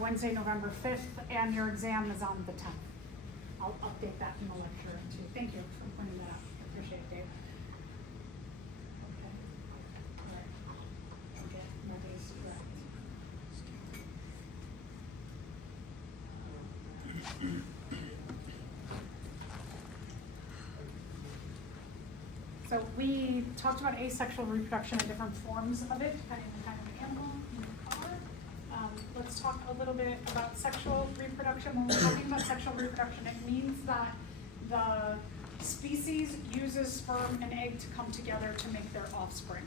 Wednesday, November 5th, and your exam is on the 10th. I'll update that in the lecture too. Thank you for pointing that out. I appreciate it, Dave. Okay. All right. I'll get my days correct. So we talked about asexual reproduction and different forms of it, depending on the kind of animal and the color. Let's talk a little bit about sexual reproduction. When we're talking about sexual reproduction, it means that the species uses sperm and egg to come together to make their offspring.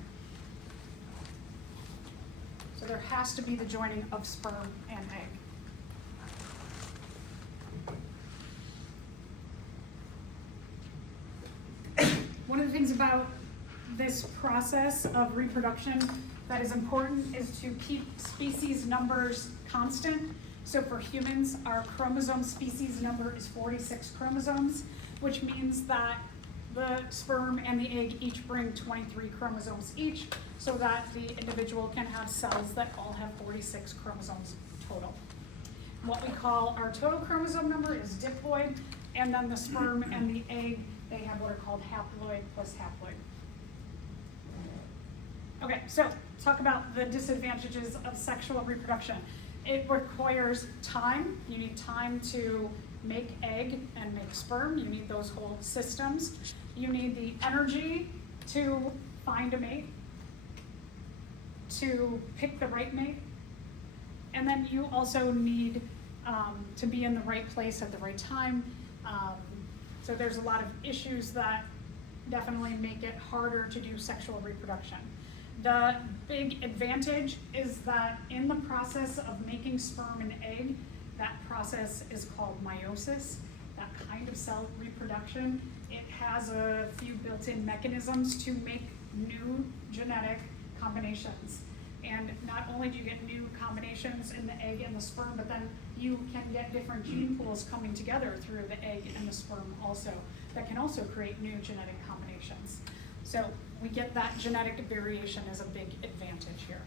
So there has to be the joining of sperm and egg. One of the things about this process of reproduction that is important is to keep species numbers constant. So for humans, our chromosome species number is 46 chromosomes, which means that the sperm and the egg each bring 23 chromosomes each, so that the individual can have cells that all have 46 chromosomes total. What we call our total chromosome number is diploid, and then the sperm and the egg, they have what are called haploid plus haploid. Okay, so talk about the disadvantages of sexual reproduction. It requires time. You need time to make egg and make sperm. You need those whole systems. You need the energy to find a mate, to pick the right mate, and then you also need to be in the right place at the right time. So there's a lot of issues that definitely make it harder to do sexual reproduction. The big advantage is that in the process of making sperm and egg, that process is called meiosis, that kind of cell reproduction. It has a few built-in mechanisms to make new genetic combinations. And not only do you get new combinations in the egg and the sperm, but then you can get different gene pools coming together through the egg and the sperm also, that can also create new genetic combinations. So we get that genetic variation as a big advantage here.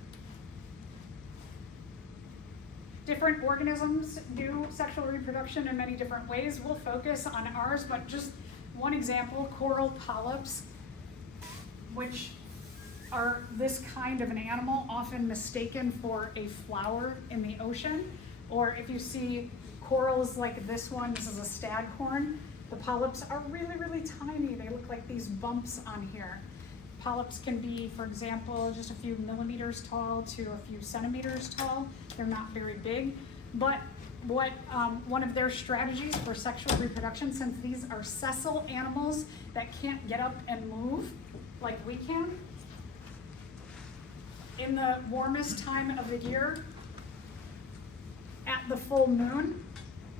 Different organisms do sexual reproduction in many different ways. We'll focus on ours, but just one example, coral polyps, which are this kind of an animal, often mistaken for a flower in the ocean. Or if you see corals like this one, this is a staghorn, the polyps are really, really tiny. They look like these bumps on here. Polyps can be, for example, just a few millimeters tall to a few centimeters tall. They're not very big, but what one of their strategies for sexual reproduction, since these are sessile animals that can't get up and move like we can, in the warmest time of the year, at the full moon,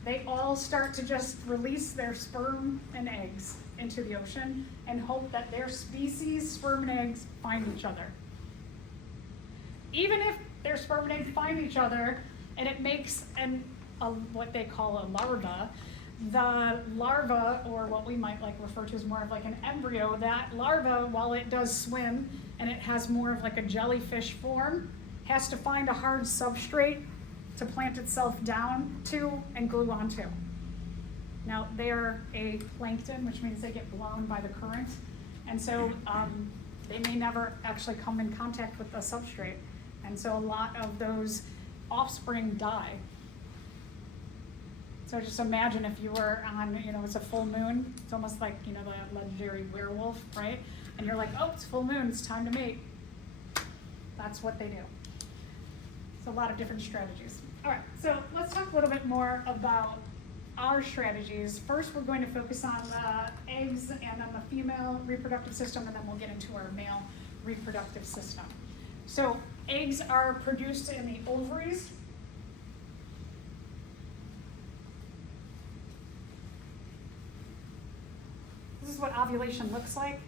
they all start to just release their sperm and eggs into the ocean and hope that their species, sperm and eggs, find each other. Even if their sperm and eggs find each other and it makes what they call a larva, the larva, or what we might like refer to as more of like an embryo, that larva, while it does swim and it has more of like a jellyfish form, has to find a hard substrate to plant itself down to and glue onto. Now they're a plankton, which means they get blown by the current, and so they may never actually come in contact with the substrate, and so a lot of those offspring die. So just imagine if you were on, it's a full moon, it's almost like, the legendary werewolf, right? And you're like, oh, it's full moon, it's time to mate. That's what they do. It's a lot of different strategies. All right, so let's talk a little bit more about our strategies. First, we're going to focus on the eggs and then the female reproductive system, and then we'll get into our male reproductive system. So eggs are produced in the ovaries. This is what ovulation looks like.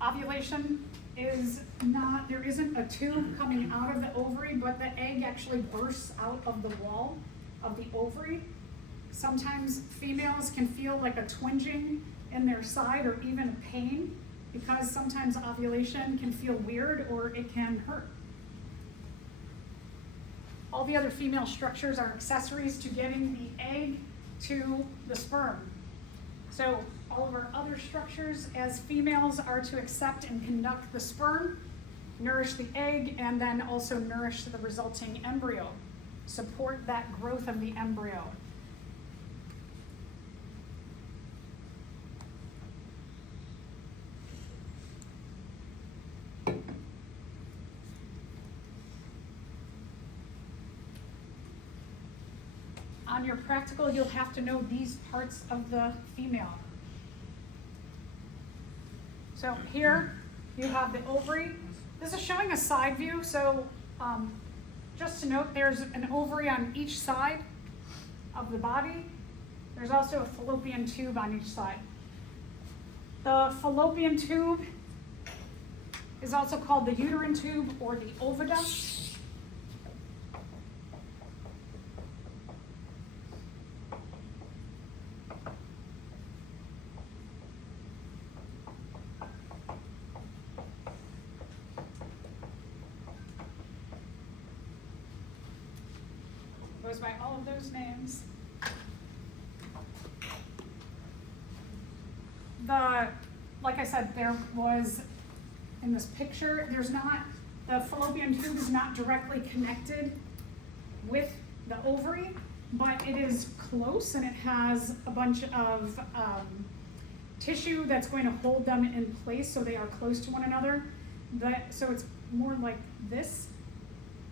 Ovulation is not, there isn't a tube coming out of the ovary, but the egg actually bursts out of the wall of the ovary. Sometimes females can feel like a twinging in their side or even a pain, because sometimes ovulation can feel weird or it can hurt. All the other female structures are accessories to getting the egg to the sperm. So all of our other structures as females are to accept and conduct the sperm, nourish the egg, and then also nourish the resulting embryo. Support that growth of the embryo. On your practical, you'll have to know these parts of the female. So here you have the ovary. This is showing a side view, so just to note, there's an ovary on each side of the body. There's also a fallopian tube on each side. The fallopian tube is also called the uterine tube or the oviduct. Goes by all of those names. Like I said, there was, in this picture, the fallopian tube is not directly connected with the ovary, but it is close and it has a bunch of tissue that's going to hold them in place so they are close to one another. So it's more like this,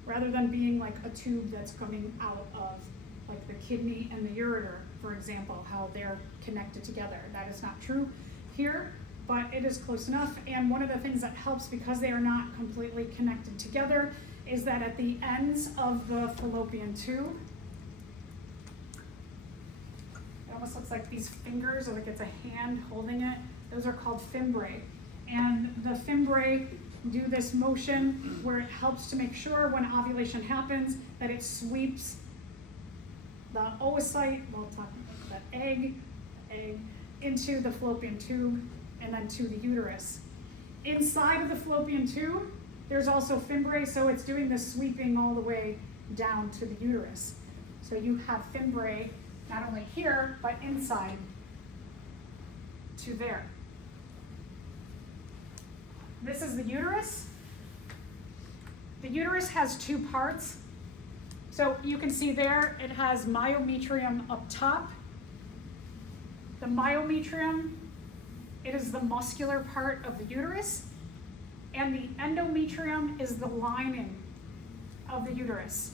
rather than being like a tube that's coming out of like the kidney and the ureter, for example, how they're connected together. That is not true here, but it is close enough. And one of the things that helps, because they are not completely connected together, is that at the ends of the fallopian tube, it almost looks like these fingers, or like it's a hand holding it. Those are called fimbriae. And the fimbriae do this motion where it helps to make sure when ovulation happens that it sweeps the oocyte, well, the egg into the fallopian tube and then to the uterus. Inside of the fallopian tube, there's also fimbriae, so it's doing this sweeping all the way down to the uterus. So you have fimbriae not only here, but inside to there. This is the uterus. The uterus has two parts. So you can see there, it has myometrium up top. The myometrium, it is the muscular part of the uterus. And the endometrium is the lining of the uterus.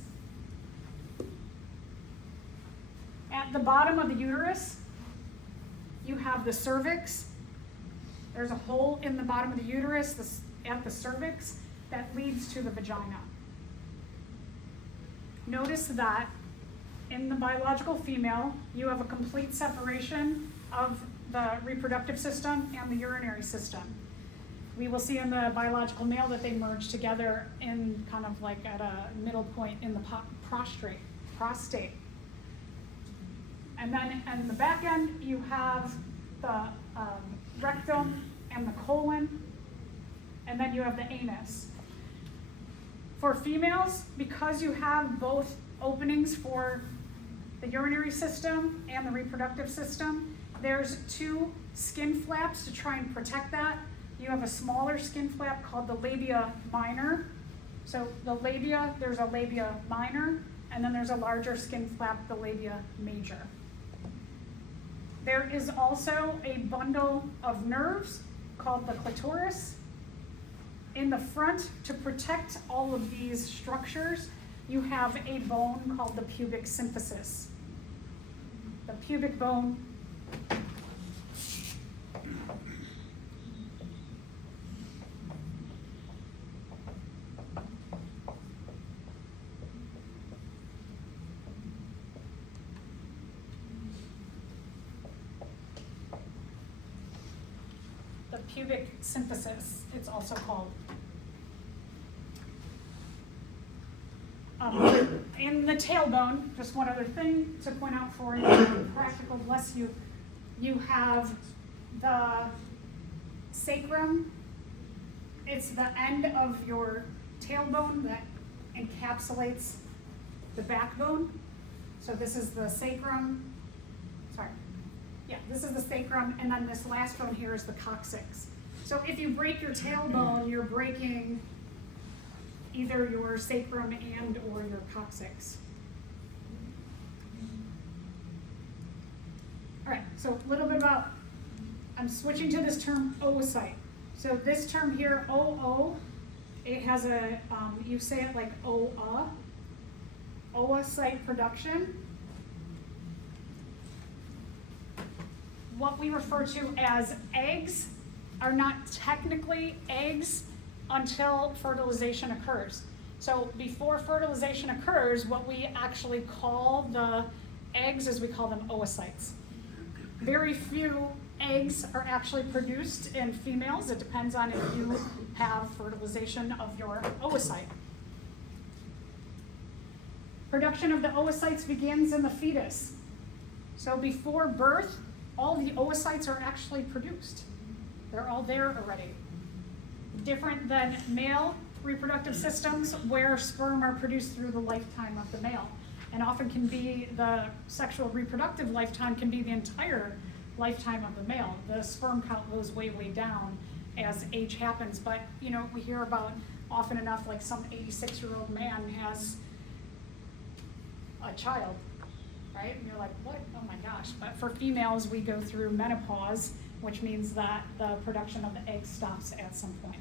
At the bottom of the uterus, you have the cervix. There's a hole in the bottom of the uterus at the cervix that leads to the vagina. Notice that in the biological female, you have a complete separation of the reproductive system and the urinary system. We will see in the biological male that they merge together in kind of like at a middle point in the prostate. And then in the back end, you have the rectum and the colon, and then you have the anus. For females, because you have both openings for the urinary system and the reproductive system, there's two skin flaps to try and protect that. You have a smaller skin flap called the labia minor. So the labia, there's a labia minor, and then there's a larger skin flap, the labia major. There is also a bundle of nerves called the clitoris. In the front, to protect all of these structures, you have a bone called the pubic symphysis. The pubic bone pubic symphysis, it's also called. In the tailbone, just one other thing to point out for you, practical, bless you, you have the sacrum. It's the end of your tailbone that encapsulates the backbone. So this is the sacrum, this is the sacrum, and then this last bone here is the coccyx. So if you break your tailbone, you're breaking either your sacrum and or your coccyx. All right, so a little bit about, I'm switching to this term oocyte. So this term here, OO, it has a, you say it like OA, oocyte production. What we refer to as eggs are not technically eggs until fertilization occurs. So before fertilization occurs, what we actually call the eggs is we call them oocytes. Very few eggs are actually produced in females. It depends on if you have fertilization of your oocyte. Production of the oocytes begins in the fetus. So before birth, all the oocytes are actually produced. They're all there already. Different than male reproductive systems where sperm are produced through the lifetime of the male. And often can be the sexual reproductive lifetime can be the entire lifetime of the male. The sperm count goes way, way down as age happens. But you know, we hear about often enough like some 86-year-old man has a child, right? And you're like, what? Oh my gosh. But for females, we go through menopause, which means that the production of the egg stops at some point.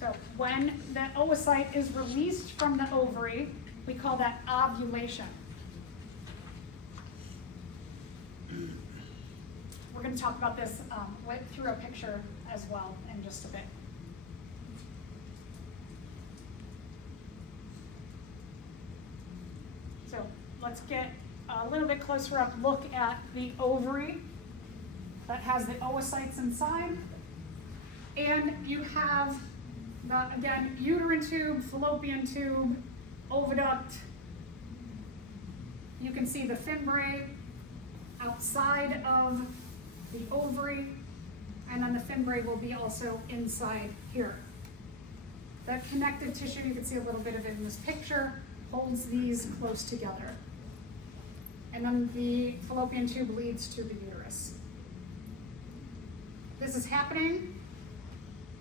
So when the oocyte is released from the ovary, we call that ovulation. We're going to talk about this through a picture as well in just a bit. So let's get a little bit closer up look at the ovary that has the oocytes inside. And you have the, again, uterine tube, fallopian tube, oviduct. You can see the fimbriae outside of the ovary, and then the fimbriae will be also inside here. That connective tissue, you can see a little bit of it in this picture, holds these close together. And then the fallopian tube leads to the uterus. This is happening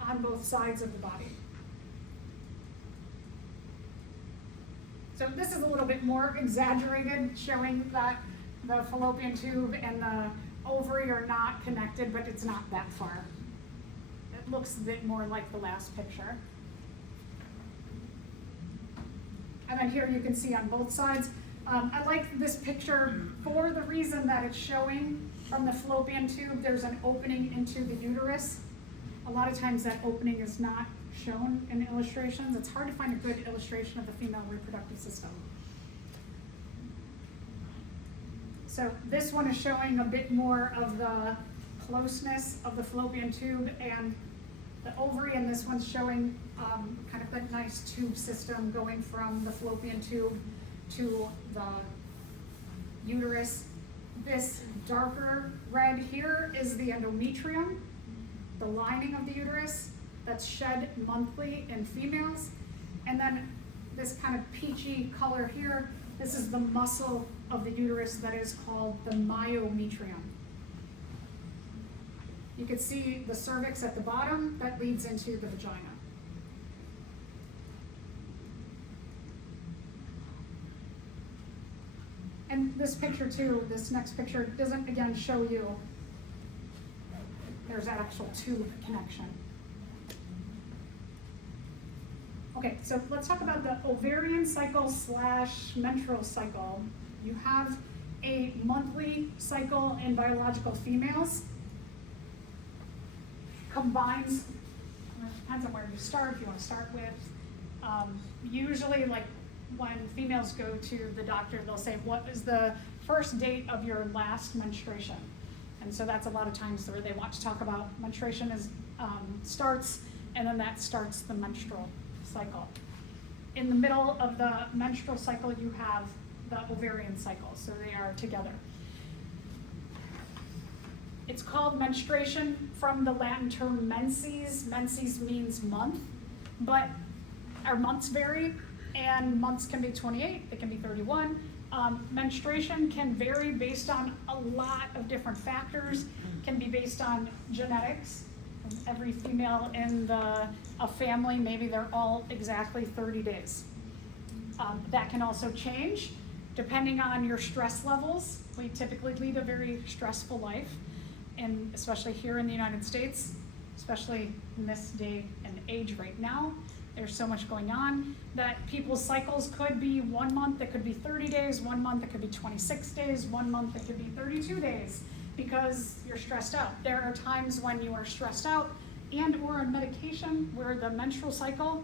on both sides of the body. So this is a little bit more exaggerated, showing that the fallopian tube and the ovary are not connected, but it's not that far. It looks a bit more like the last picture. And then here you can see on both sides. I like this picture for the reason that it's showing from the fallopian tube, there's an opening into the uterus. A lot of times that opening is not shown in illustrations. It's hard to find a good illustration of the female reproductive system. So this one is showing a bit more of the closeness of the fallopian tube and the ovary, and this one's showing kind of that nice tube system going from the fallopian tube to the uterus. This darker red here is the endometrium, the lining of the uterus that's shed monthly in females. And then this kind of peachy color here, this is the muscle of the uterus that is called the myometrium. You can see the cervix at the bottom that leads into the vagina. And this picture too, this next picture doesn't again show you there's that actual tube connection. Okay, so let's talk about the ovarian cycle / menstrual cycle. You have a monthly cycle in biological females. Combines, it depends on where you start, if you want to start with. Usually, like when females go to the doctor, they'll say, what is the first date of your last menstruation? And so that's a lot of times where they want to talk about menstruation is starts, and then that starts the menstrual cycle. In the middle of the menstrual cycle, you have the ovarian cycle, so they are together. It's called menstruation from the Latin term menses. Menses means month, but our months vary, and months can be 28, they can be 31. Menstruation can vary based on a lot of different factors, can be based on genetics. Every female in a family, maybe they're all exactly 30 days. That can also change depending on your stress levels. We typically lead a very stressful life, and especially here in the United States, especially in this day and age right now, there's so much going on that people's cycles could be 1 month, it could be 30 days, 1 month, it could be 26 days, 1 month, it could be 32 days, because you're stressed out. There are times when you are stressed out and or on medication where the menstrual cycle,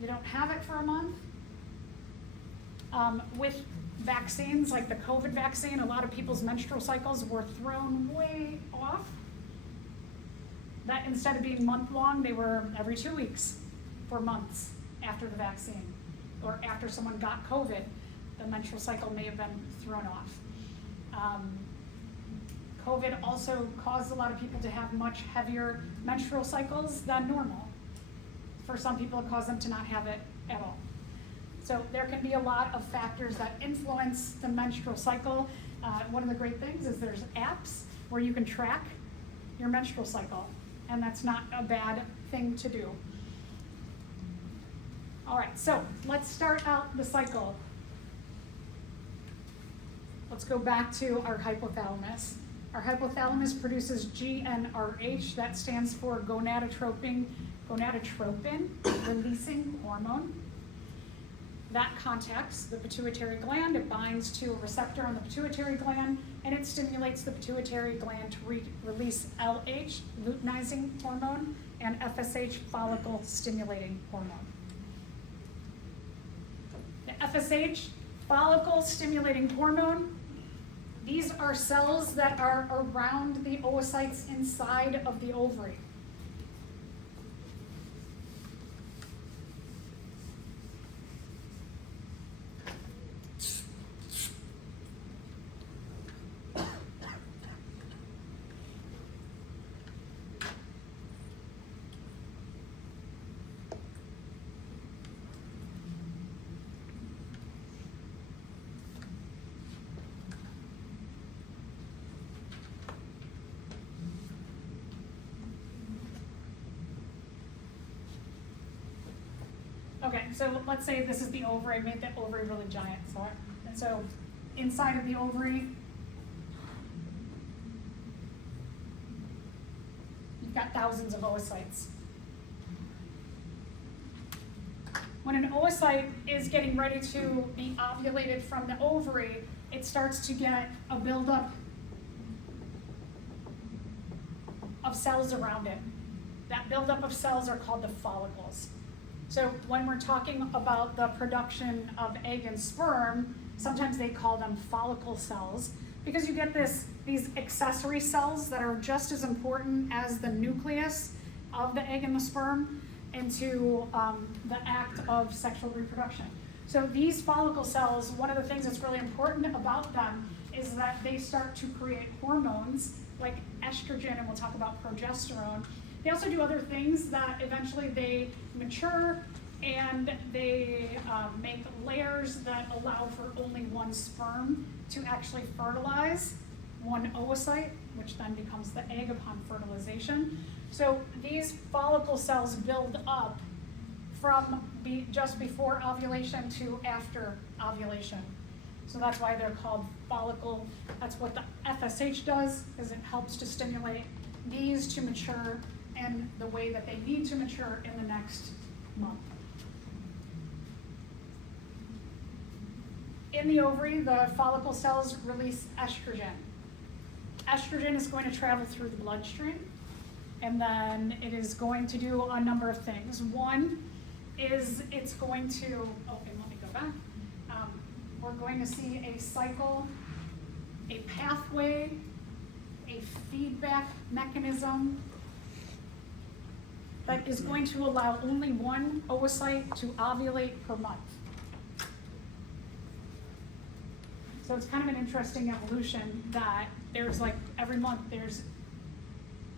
you don't have it for a month. With vaccines, like the COVID vaccine, a lot of people's menstrual cycles were thrown way off. That instead of being month-long, they were every 2 weeks for months after the vaccine, or after someone got COVID, the menstrual cycle may have been thrown off. COVID also caused a lot of people to have much heavier menstrual cycles than normal. For some people, it caused them to not have it at all. So there can be a lot of factors that influence the menstrual cycle. One of the great things is there's apps where you can track your menstrual cycle, and that's not a bad thing to do. All right, so let's start out the cycle. Let's go back to our hypothalamus. Our hypothalamus produces GnRH, that stands for gonadotropin releasing hormone. That contacts the pituitary gland, it binds to a receptor on the pituitary gland, and it stimulates the pituitary gland to release LH, luteinizing hormone, and FSH, follicle stimulating hormone. The FSH, follicle stimulating hormone, these are cells that are around the oocytes inside of the ovary. Okay, so let's say this is the ovary. I made the ovary really giant. So inside of the ovary, you've got thousands of oocytes. When an oocyte is getting ready to be ovulated from the ovary, it starts to get a buildup of cells around it. That buildup of cells are called the follicles. So when we're talking about the production of egg and sperm, sometimes they call them follicle cells, because you get these accessory cells that are just as important as the nucleus of the egg and the sperm into the act of sexual reproduction. So these follicle cells, one of the things that's really important about them is that they start to create hormones like estrogen, and we'll talk about progesterone. They also do other things that eventually they mature, and they make layers that allow for only one sperm to actually fertilize one oocyte, which then becomes the egg upon fertilization. So these follicle cells build up from just before ovulation to after ovulation. So that's why they're called follicle. That's what the FSH does, is it helps to stimulate these to mature and the way that they need to mature in the next month. In the ovary, the follicle cells release estrogen. Estrogen is going to travel through the bloodstream, and then it is going to do a number of things. One is it's going to, and let me go back. We're going to see a cycle, a pathway, a feedback mechanism that is going to allow only one oocyte to ovulate per month. So it's kind of an interesting evolution that there's like every month there's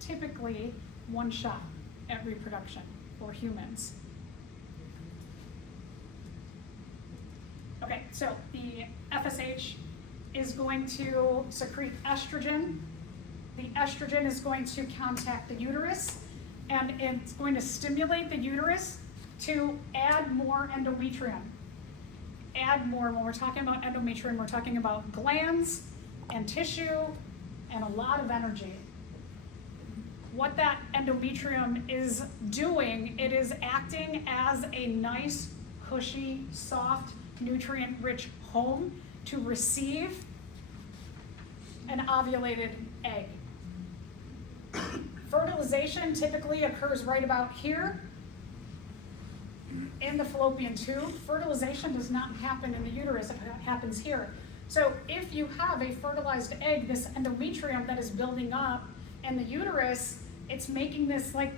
typically one shot at reproduction for humans. Okay, so the FSH is going to secrete estrogen. The estrogen is going to contact the uterus, and it's going to stimulate the uterus to add more endometrium. Add more, when we're talking about endometrium, we're talking about glands and tissue and a lot of energy. What that endometrium is doing, it is acting as a nice, cushy, soft, nutrient-rich home to receive an ovulated egg. Fertilization typically occurs right about here in the fallopian tube. Fertilization does not happen in the uterus, it happens here. So if you have a fertilized egg, this endometrium that is building up in the uterus, it's making this, like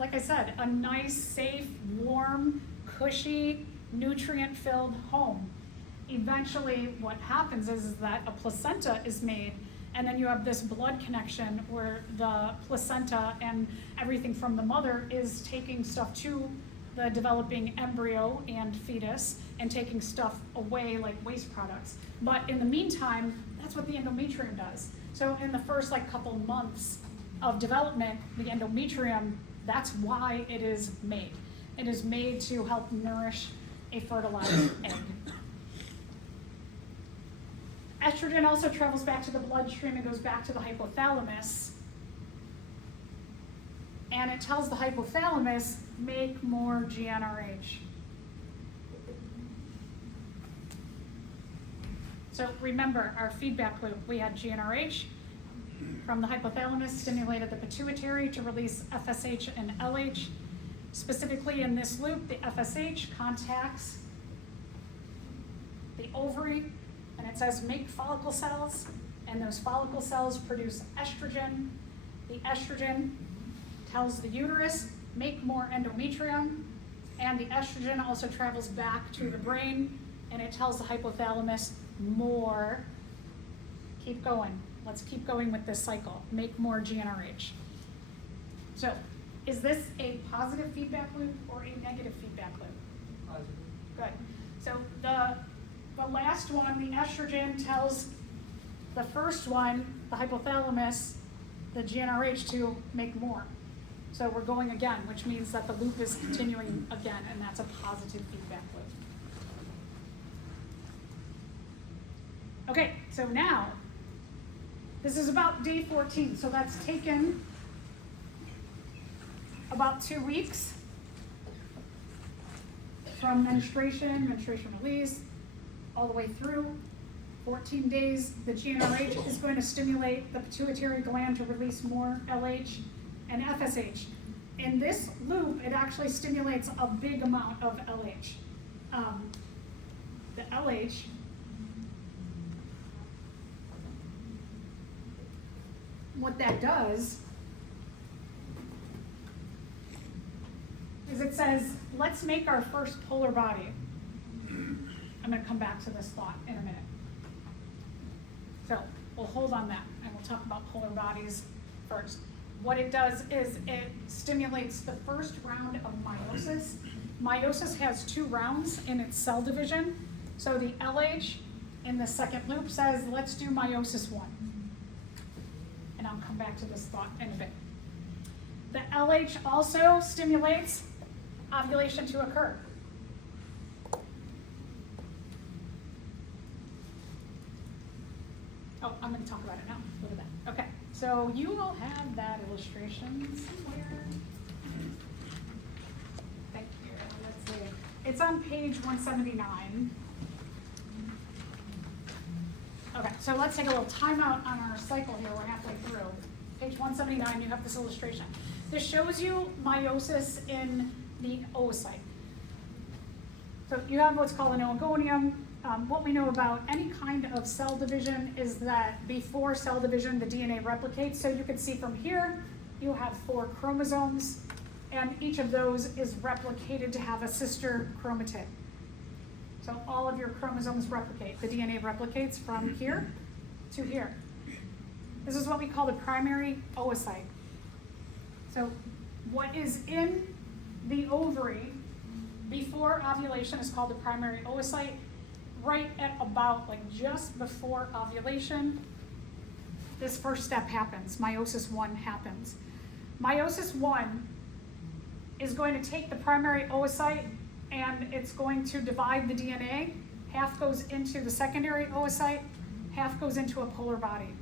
I said, a nice, safe, warm, cushy, nutrient-filled home. Eventually what happens is that a placenta is made, and then you have this blood connection where the placenta and everything from the mother is taking stuff to the developing embryo and fetus and taking stuff away like waste products. But in the meantime, that's what the endometrium does. So in the first couple months of development, the endometrium, that's why it is made. It is made to help nourish a fertilized egg. Estrogen also travels back to the bloodstream and goes back to the hypothalamus. And it tells the hypothalamus, make more GnRH. So remember our feedback loop. We had GnRH from the hypothalamus, stimulated the pituitary to release FSH and LH. Specifically in this loop, the FSH contacts the ovary, and it says make follicle cells, and those follicle cells produce estrogen. The estrogen tells the uterus, make more endometrium, and the estrogen also travels back to the brain, and it tells the hypothalamus, more, keep going. Let's keep going with this cycle, make more GnRH. So, is this a positive feedback loop or a negative feedback loop? Positive. Good. So the last one, the estrogen tells the first one, the hypothalamus, the GnRH to make more. So we're going again, which means that the loop is continuing again, and that's a positive feedback loop. Okay, so now, this is about day 14, so that's taken about 2 weeks from menstruation release, all the way through. 14 days, the GnRH is going to stimulate the pituitary gland to release more LH and FSH. In this loop, it actually stimulates a big amount of LH. The LH what that does is it says, let's make our first polar body. I'm going to come back to this thought in a minute. So we'll hold on that, and we'll talk about polar bodies first. What it does is it stimulates the first round of meiosis. Meiosis has 2 rounds in its cell division. So the LH in the second loop says, let's do meiosis 1. And I'll come back to this thought in a bit. The LH also stimulates ovulation to occur. Oh, I'm going to talk about it now. Look at that. Okay, so you will have that illustration somewhere. Thank you. Let's see. It's on page 179. Okay, so let's take a little timeout on our cycle here. We're halfway through. Page 179, you have this illustration. This shows you meiosis in the oocyte. So you have what's called an oogonium. What we know about any kind of cell division is that before cell division, the DNA replicates. So you can see from here, you have 4 chromosomes, and each of those is replicated to have a sister chromatid. So all of your chromosomes replicate. The DNA replicates from here to here. This is what we call the primary oocyte. So what is in the ovary before ovulation is called the primary oocyte. Right at about just before ovulation, this first step happens. Meiosis 1 happens. Meiosis 1 is going to take the primary oocyte and it's going to divide the DNA. Half goes into the secondary oocyte, half goes into a polar body.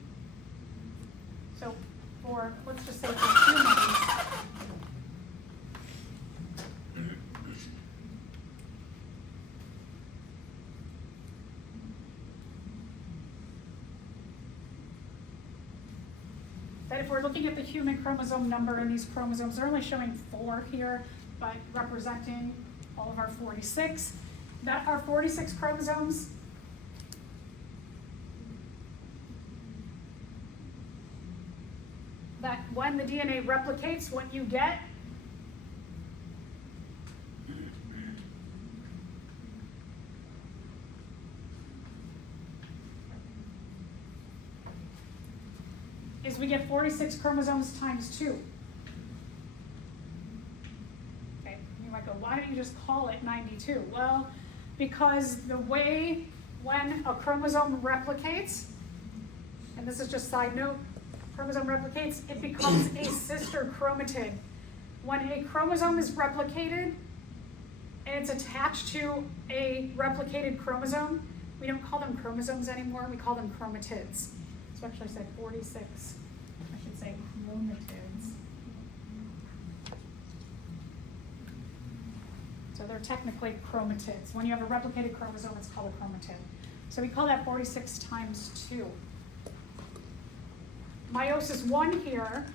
So for, let's just say for humans, that if we're looking at the human chromosome number, and these chromosomes, they're only showing 4 here, but representing all of our 46. That our 46 chromosomes, that when the DNA replicates, what you get is we get 46 chromosomes times 2. Okay, you might go, why don't you just call it 92? Well, because the way when a chromosome replicates, and this is just side note, chromosome replicates, it becomes a sister chromatid. When a chromosome is replicated and it's attached to a replicated chromosome, we don't call them chromosomes anymore, we call them chromatids. So actually I said 46, I should say chromatids. So they're technically chromatids. When you have a replicated chromosome, it's called a chromatid. So we call that 46 times 2. Meiosis 1 here,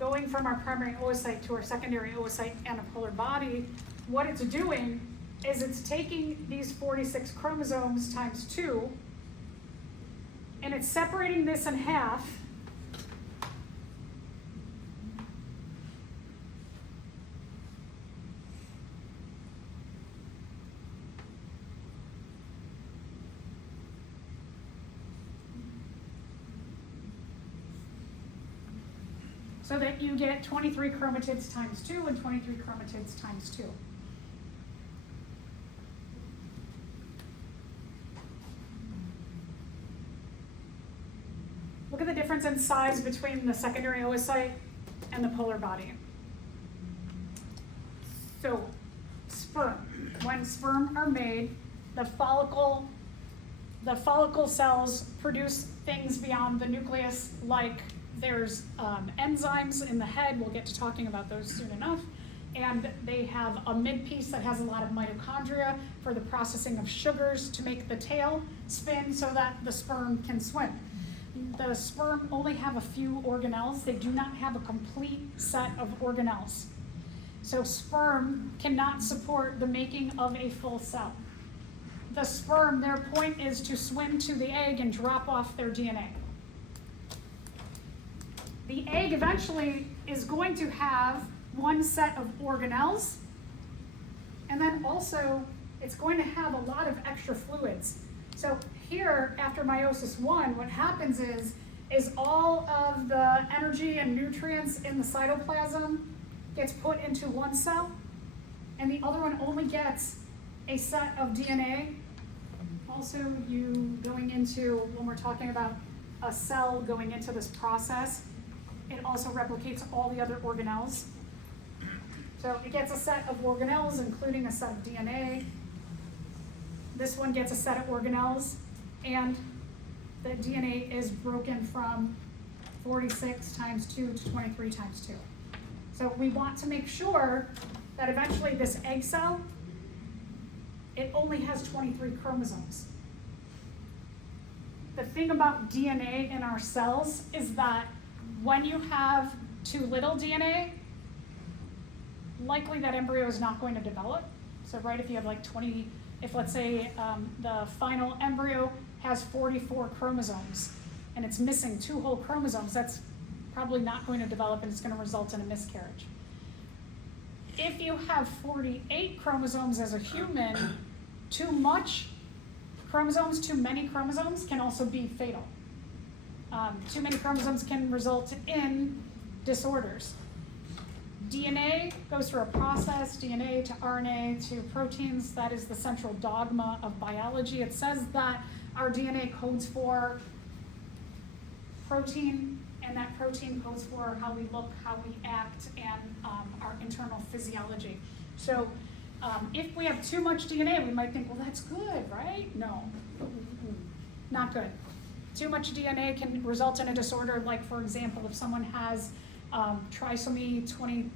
going from our primary oocyte to our secondary oocyte and a polar body, what it's doing is it's taking these 46 chromosomes times 2, and it's separating this in half. So that you get 23 chromatids times 2 and 23 chromatids times 2. Look at the difference in size between the secondary oocyte and the polar body. So, sperm. When sperm are made, the follicle cells produce things beyond the nucleus, like there's enzymes in the head. We'll get to talking about those soon enough. And they have a midpiece that has a lot of mitochondria for the processing of sugars to make the tail spin so that the sperm can swim. The sperm only have a few organelles. They do not have a complete set of organelles. So sperm cannot support the making of a full cell. The sperm, their point is to swim to the egg and drop off their DNA. The egg eventually is going to have one set of organelles, and then also it's going to have a lot of extra fluids. So here, after meiosis 1, what happens is all of the energy and nutrients in the cytoplasm gets put into one cell, and the other one only gets a set of DNA. Also, you going into, when we're talking about a cell going into this process, it also replicates all the other organelles. So it gets a set of organelles, including a set of DNA. This one gets a set of organelles, and the DNA is broken from 46 times 2 to 23 times 2. So we want to make sure that eventually this egg cell, it only has 23 chromosomes. The thing about DNA in our cells is that when you have too little DNA, likely that embryo is not going to develop. So right, if you have like 20, if let's say the final embryo has 44 chromosomes and it's missing 2 whole chromosomes, that's probably not going to develop and it's going to result in a miscarriage. If you have 48 chromosomes as a human, too much chromosomes, too many chromosomes can also be fatal. Too many chromosomes can result in disorders. DNA goes through a process, DNA to RNA to proteins. That is the central dogma of biology. It says that our DNA codes for protein, and that protein codes for how we look, how we act, and our internal physiology. So if we have too much DNA, we might think, well, that's good, right? No, not good. Too much DNA can result in a disorder, like, for example, if someone has trisomy 21,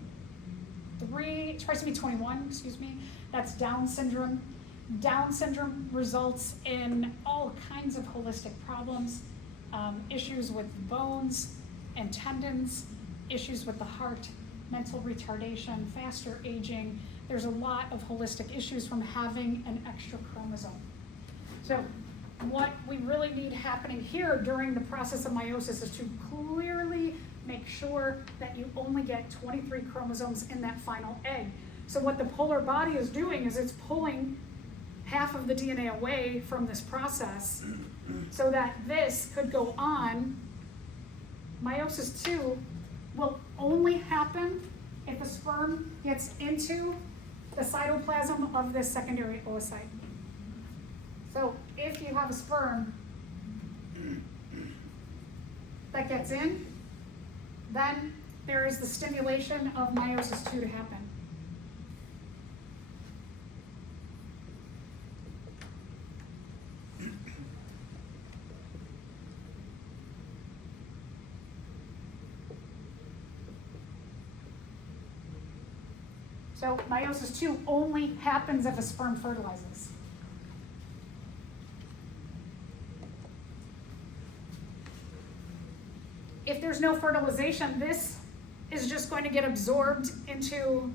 that's Down syndrome. Down syndrome results in all kinds of holistic problems, issues with bones and tendons, issues with the heart, mental retardation, faster aging. There's a lot of holistic issues from having an extra chromosome. So what we really need happening here during the process of meiosis is to clearly make sure that you only get 23 chromosomes in that final egg. So what the polar body is doing is it's pulling half of the DNA away from this process so that this could go on. Meiosis 2 will only happen if a sperm gets into the cytoplasm of this secondary oocyte. So if you have a sperm that gets in, then there is the stimulation of meiosis 2 to happen. So meiosis 2 only happens if a sperm fertilizes. If there's no fertilization, this is just going to get absorbed into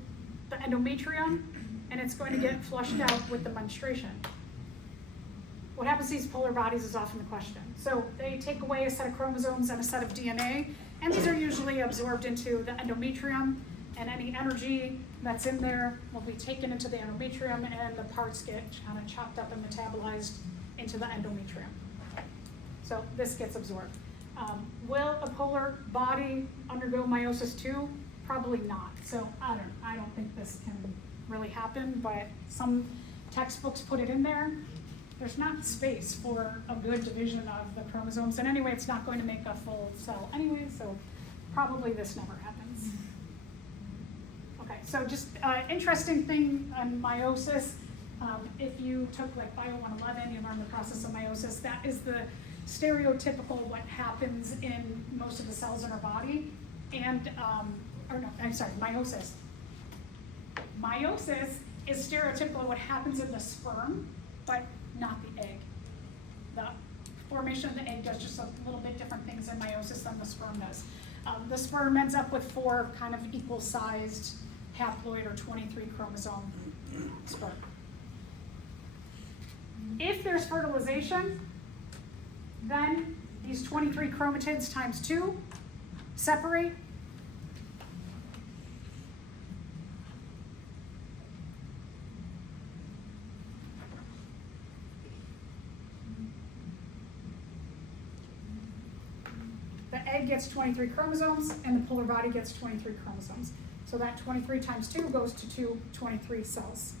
the endometrium, and it's going to get flushed out with the menstruation. What happens to these polar bodies is often the question. So they take away a set of chromosomes and a set of DNA, and these are usually absorbed into the endometrium, and any energy that's in there will be taken into the endometrium, and the parts get kind of chopped up and metabolized into the endometrium. So this gets absorbed. Will a polar body undergo meiosis 2? Probably not. So I don't think this can really happen, but some textbooks put it in there. There's not space for a good division of the chromosomes, and anyway, it's not going to make a full cell anyway, so probably this never happens. Okay, so just interesting thing on meiosis. If you took like Bio 111, you learn the process of meiosis. That is the stereotypical what happens in most of the cells in our body, and meiosis. Meiosis is stereotypical what happens in the sperm, but not the egg. The formation of the egg does just a little bit different things in meiosis than the sperm does. The sperm ends up with 4 kind of equal-sized haploid or 23 chromosome sperm. If there's fertilization, then these 23 chromatids times 2 separate. The egg gets 23 chromosomes, and the polar body gets 23 chromosomes. So that 23 times 2 goes to 23 cells.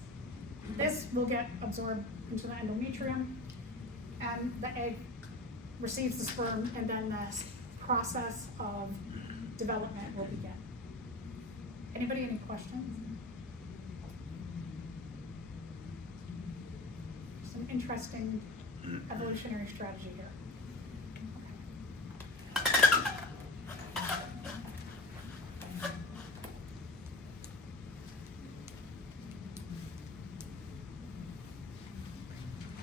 This will get absorbed into the endometrium, and the egg receives the sperm, and then the process of development will begin. Anybody, any questions? Some interesting evolutionary strategy here.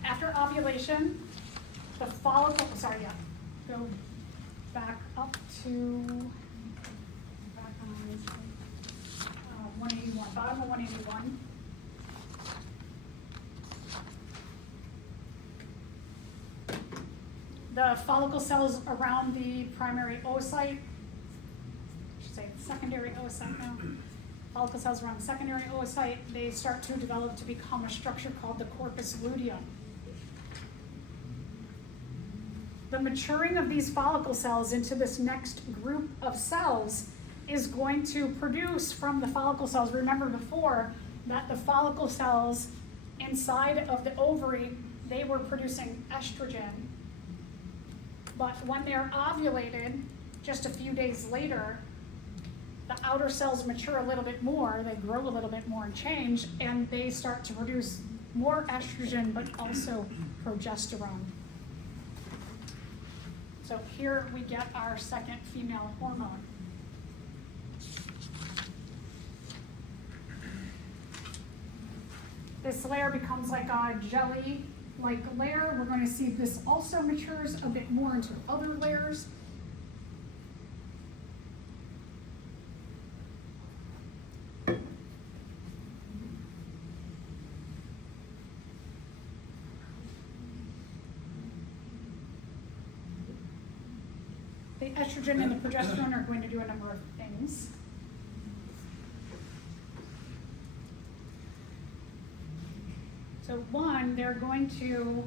After ovulation, the follicle, go back up to, back on 181, bottom of 181. The follicle cells around the primary oocyte, I should say secondary oocyte now. Follicle cells around the secondary oocyte, they start to develop to become a structure called the corpus luteum. the maturing of these follicle cells into this next group of cells is going to produce from the follicle cells. Remember before that the follicle cells inside of the ovary, they were producing estrogen. But when they're ovulated, just a few days later, the outer cells mature a little bit more, they grow a little bit more and change, and they start to produce more estrogen, but also progesterone. So here we get our second female hormone. This layer becomes like a jelly-like layer. We're going to see this also matures a bit more into other layers. The estrogen and the progesterone are going to do a number of things. So one, they're going to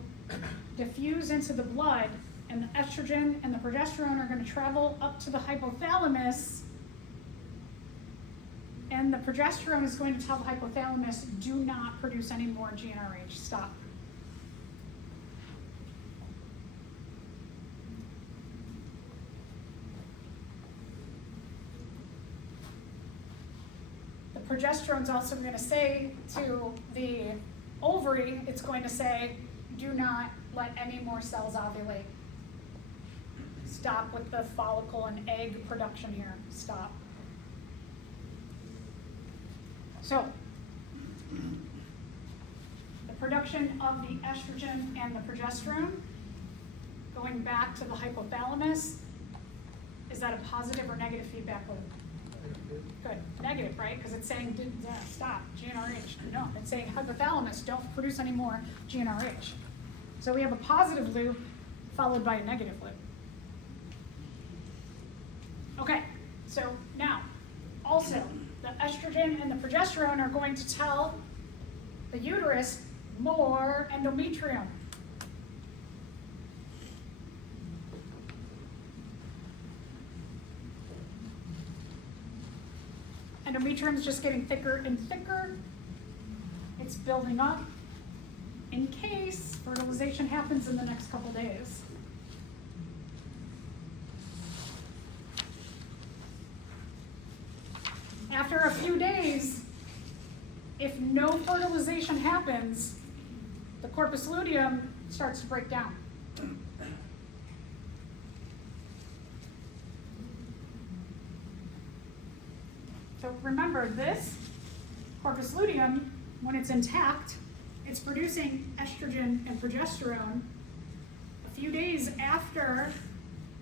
diffuse into the blood, and the estrogen and the progesterone are going to travel up to the hypothalamus, and the progesterone is going to tell the hypothalamus, do not produce any more GnRH, stop. The progesterone's also going to say to the ovary, it's going to say, do not let any more cells ovulate. Stop with the follicle and egg production here, stop. So, the production of the estrogen and the progesterone, going back to the hypothalamus, is that a positive or negative feedback loop? Good, negative, right? Because it's saying, stop, GnRH. No, it's saying hypothalamus, don't produce any more GnRH. So we have a positive loop followed by a negative loop. Okay, so now, also, the estrogen and the progesterone are going to tell the uterus more endometrium. Endometrium is just getting thicker and thicker. It's building up in case fertilization happens in the next couple days. After a few days, if no fertilization happens, the corpus luteum starts to break down. So remember, this corpus luteum, when it's intact, it's producing estrogen and progesterone. A few days after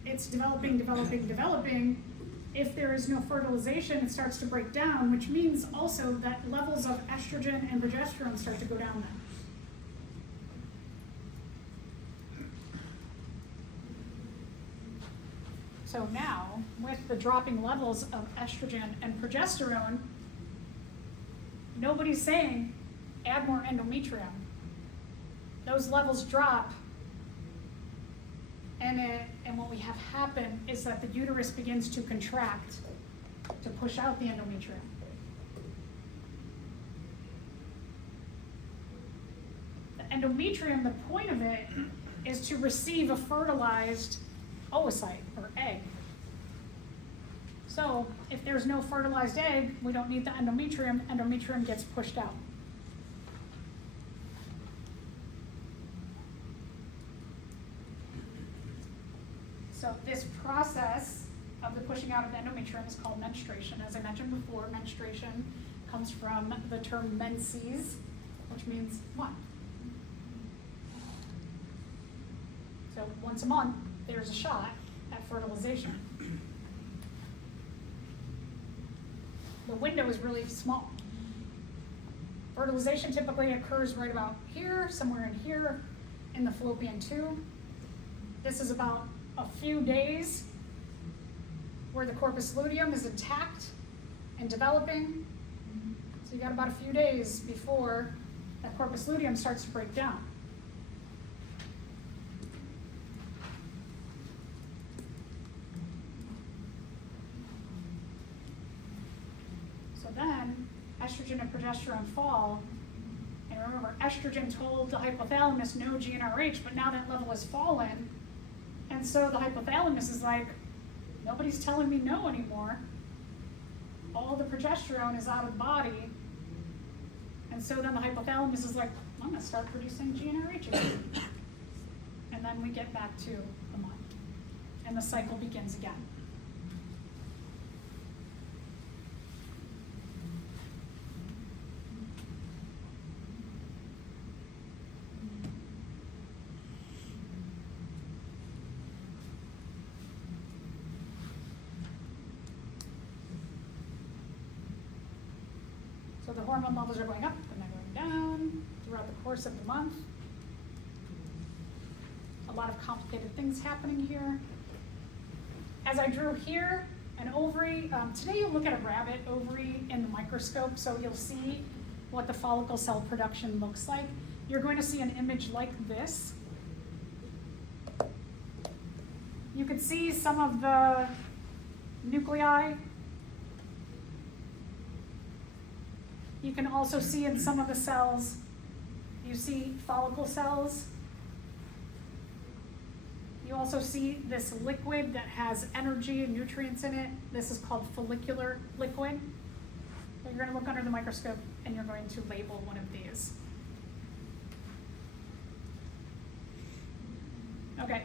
it's developing, if there is no fertilization, it starts to break down, which means also that levels of estrogen and progesterone start to go down then. So now, with the dropping levels of estrogen and progesterone, nobody's saying, add more endometrium. Those levels drop, and what we have happen is that the uterus begins to contract to push out the endometrium. The endometrium, the point of it is to receive a fertilized oocyte or egg. So if there's no fertilized egg, we don't need the endometrium. Endometrium gets pushed out. So this process of the pushing out of the endometrium is called menstruation. As I mentioned before, menstruation comes from the term menses, which means month. So once a month, there's a shot at fertilization. The window is really small. Fertilization typically occurs right about here, somewhere in here, in the fallopian tube. This is about a few days where the corpus luteum is intact and developing. So you got about a few days before that corpus luteum starts to break down. estrogen and progesterone fall, and remember, estrogen told the hypothalamus no GnRH, but now that level has fallen, and so the hypothalamus is like, nobody's telling me no anymore. All the progesterone is out of the body, and so then the hypothalamus is like, I'm gonna start producing GnRH again. And then we get back to a month, and the cycle begins again. So the hormone levels are going up and then going down throughout the course of the month. A lot of complicated things happening here. As I drew here, an ovary, today you'll look at a rabbit ovary in the microscope, so you'll see what the follicle cell production looks like. You're going to see an image like this. You can see some of the nuclei. You can also see in some of the cells, you see follicle cells. You also see this liquid that has energy and nutrients in it. This is called follicular liquid. So you're going to look under the microscope and you're going to label one of these. Okay,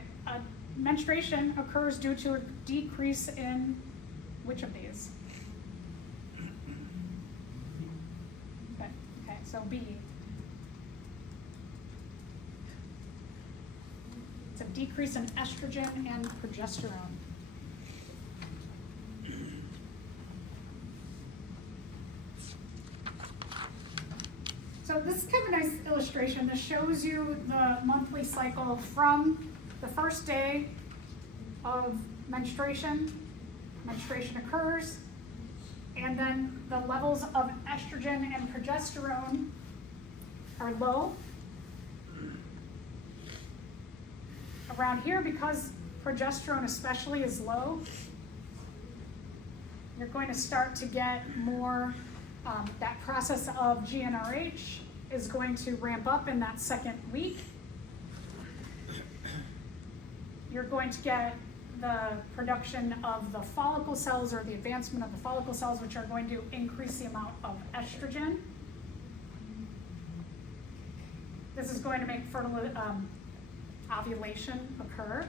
menstruation occurs due to a decrease in which of these? Okay, so B. It's a decrease in estrogen and progesterone. So this is kind of a nice illustration. This shows you the monthly cycle from the first day of menstruation. Menstruation occurs, and then the levels of estrogen and progesterone are low. Around here, because progesterone especially is low, you're going to start to get more, that process of GnRH is going to ramp up in that second week. You're going to get the production of the follicle cells, or the advancement of the follicle cells, which are going to increase the amount of estrogen. This is going to make ovulation occur.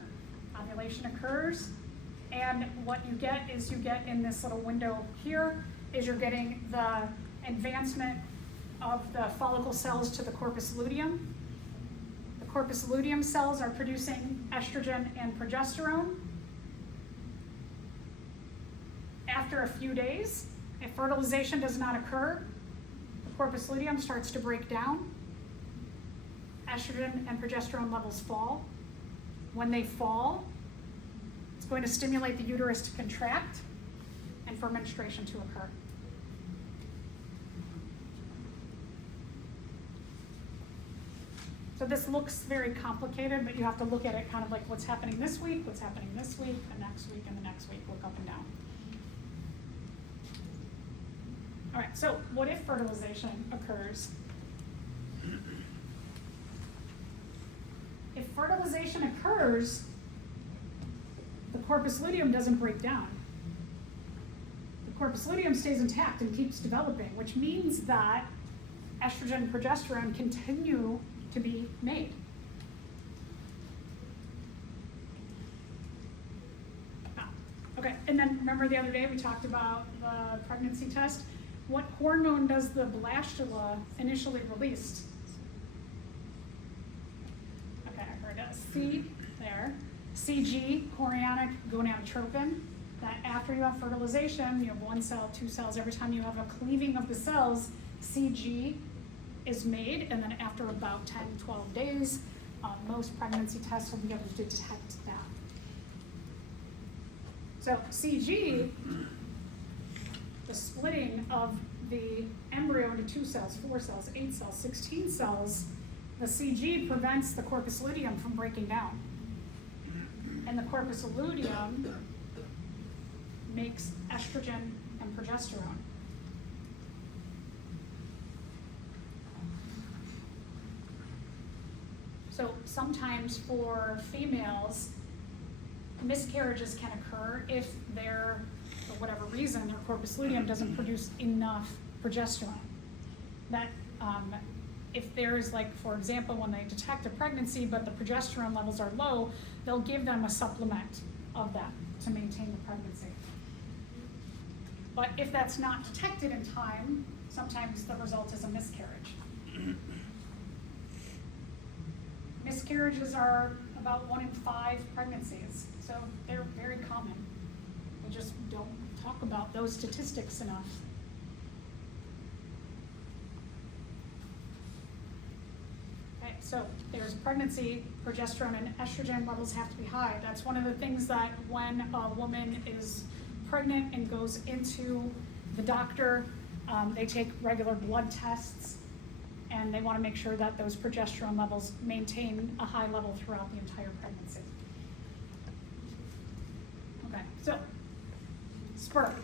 Ovulation occurs, and what you get is you get in this little window here is you're getting the advancement of the follicle cells to the corpus luteum. The corpus luteum cells are producing estrogen and progesterone. After a few days, if fertilization does not occur, the corpus luteum starts to break down. Estrogen and progesterone levels fall. When they fall, it's going to stimulate the uterus to contract and for menstruation to occur. So this looks very complicated, but you have to look at it kind of like what's happening this week, what's happening this week, the next week, and the next week. Look up and down. All right, so what if fertilization occurs? If fertilization occurs, the corpus luteum doesn't break down. The corpus luteum stays intact and keeps developing, which means that estrogen and progesterone continue to be made. Okay, and then remember the other day we talked about the pregnancy test? What hormone does the blastula initially release? Okay, I heard it. C, there. CG, chorionic gonadotropin. That after you have fertilization, you have 1 cell, 2 cells. Every time you have a cleaving of the cells, CG is made, and then after about 10, 12 days, most pregnancy tests will be able to detect that. So CG, the splitting of the embryo into 2 cells, 4 cells, 8 cells, 16 cells, the CG prevents the corpus luteum from breaking down. And the corpus luteum makes estrogen and progesterone. So sometimes for females, miscarriages can occur if they're, for whatever reason, their corpus luteum doesn't produce enough progesterone. That if there's, like, for example, when they detect a pregnancy but the progesterone levels are low, they'll give them a supplement of that to maintain the pregnancy. But if that's not detected in time, sometimes the result is a miscarriage. Miscarriages are about 1 in 5 pregnancies, so they're very common. We just don't talk about those statistics enough. Okay, so there's pregnancy, progesterone and estrogen levels have to be high. That's one of the things that when a woman is pregnant and goes into the doctor, they take regular blood tests, and they want to make sure that those progesterone levels maintain a high level throughout the entire pregnancy. Okay, so sperm.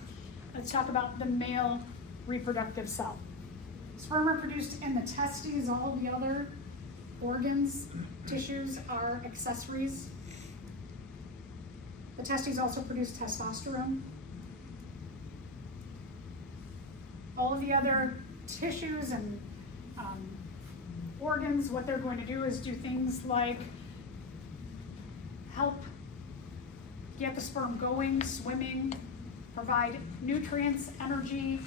Let's talk about the male reproductive cell. Sperm are produced in the testes. All of the other organs, tissues are accessories. The testes also produce testosterone. All of the other tissues and organs, what they're going to do is do things like help get the sperm going, swimming, provide nutrients, energy,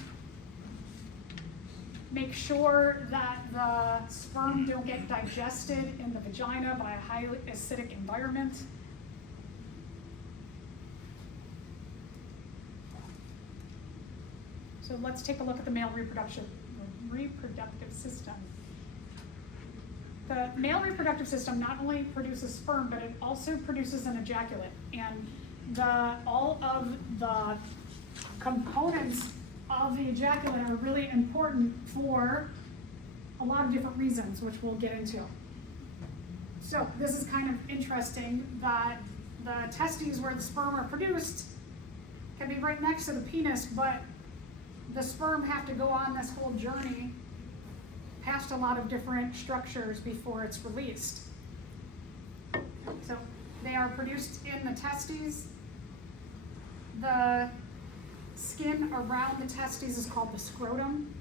make sure that the sperm don't get digested in the vagina by a highly acidic environment. So let's take a look at the male reproductive system. The male reproductive system not only produces sperm, but it also produces an ejaculate. And all of the components of the ejaculate are really important for a lot of different reasons, which we'll get into. So this is kind of interesting that the testes where the sperm are produced can be right next to the penis, but the sperm have to go on this whole journey past a lot of different structures before it's released. So they are produced in the testes. The skin around the testes is called the scrotum.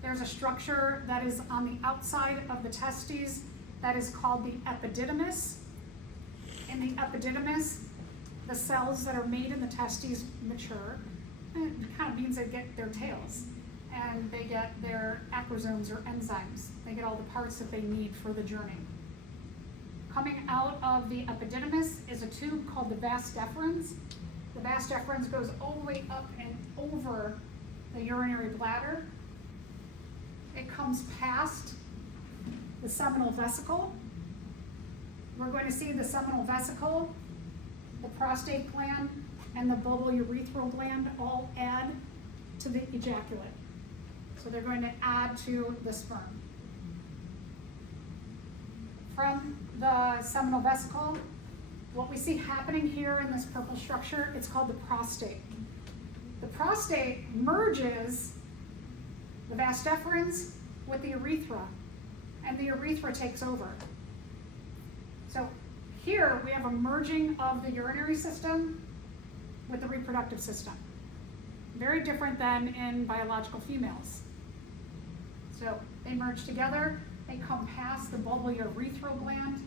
There's a structure that is on the outside of the testes that is called the epididymis. In the epididymis, the cells that are made in the testes mature. It kind of means they get their tails, and they get their acrosomes or enzymes. They get all the parts that they need for the journey. Coming out of the epididymis is a tube called the vas deferens. The vas deferens goes all the way up and over the urinary bladder. It comes past the seminal vesicle. We're going to see the seminal vesicle, the prostate gland, and the bulbourethral gland all add to the ejaculate. So they're going to add to the sperm. From the seminal vesicle, what we see happening here in this purple structure, it's called the prostate. The prostate merges the vas deferens with the urethra, and the urethra takes over. So here we have a merging of the urinary system with the reproductive system. Very different than in biological females. So they merge together, they come past the bulbourethral gland,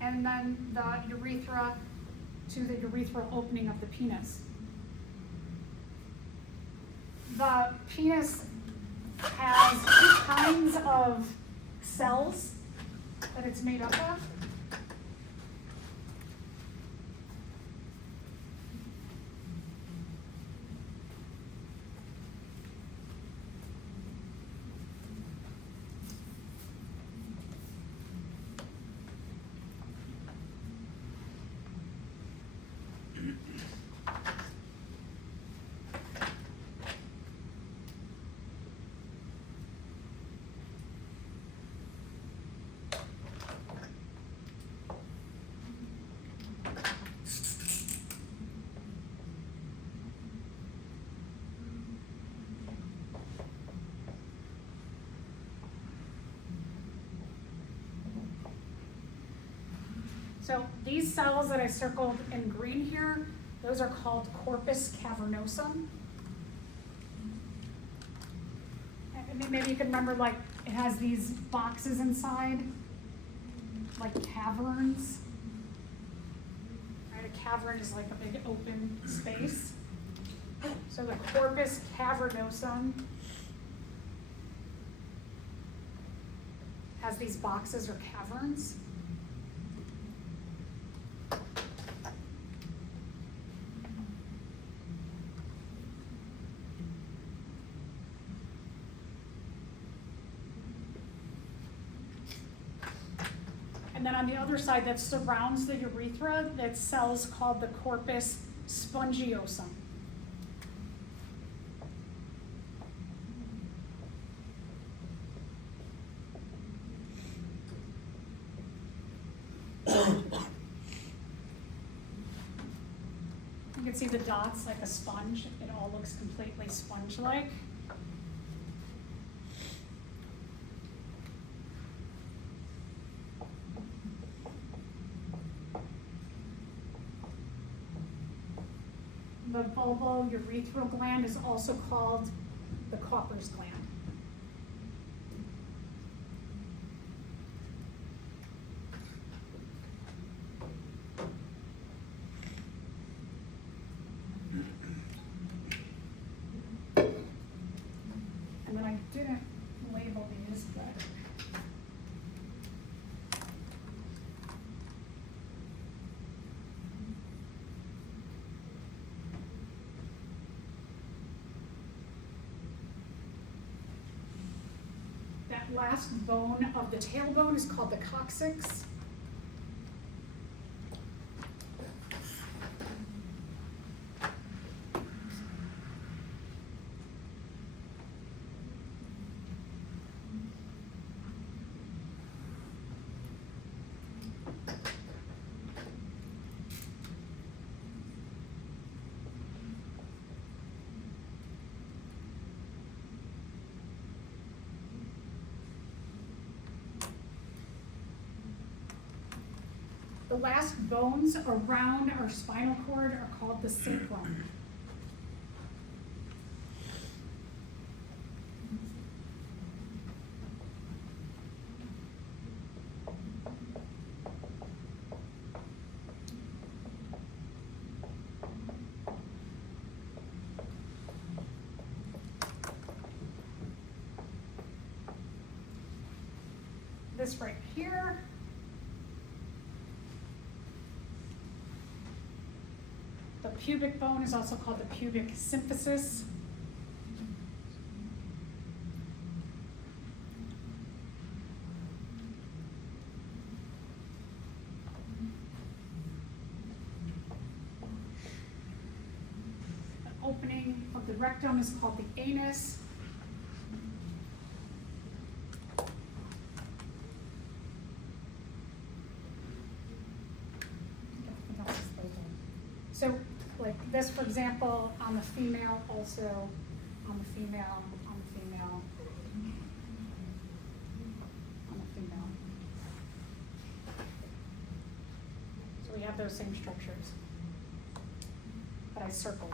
and then the urethra to the urethral opening of the penis. The penis has 2 kinds of cells that it's made up of. So these cells that I circled in green here, those are called corpus cavernosum. And maybe you can remember, like, it has these boxes inside, like caverns. Right, a cavern is like a big open space. So the corpus cavernosum has these boxes or caverns. And then on the other side that surrounds the urethra, that's cells called the corpus spongiosum. You can see the dots like a sponge. It all looks completely sponge-like. The bulbourethral gland is also called the Cowper's gland. And then I didn't label these, but that last bone of the tailbone is called the coccyx. The last bones around our spinal cord are called the sacrum. This right here the pubic bone is also called the pubic symphysis. The opening of the rectum is called the anus. So, like this, for example, on the female, also on the female, on the female, on the female. So we have those same structures that I circled.